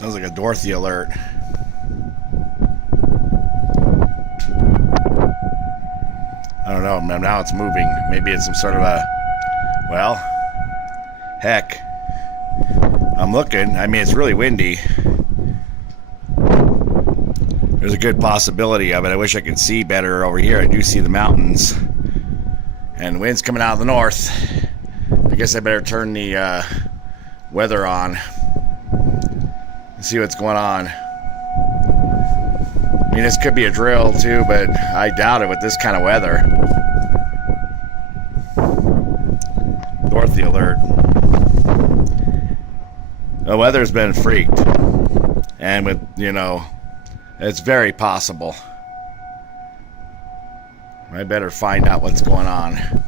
Sounds like a Dorothy alert. I don't know, man. Now it's moving. Maybe it's some sort of a... Well, heck. I'm looking. I mean, it's really windy. There's a good possibility of it. I wish I could see better over here. I do see the mountains. And the wind's coming out of the north. I guess I better turn the weather on and see what's going on. I mean, this could be a drill too, but I doubt it with this kind of weather. Dorothy alert. The weather's been freaked. And with, you know, it's very possible. I better find out what's going on.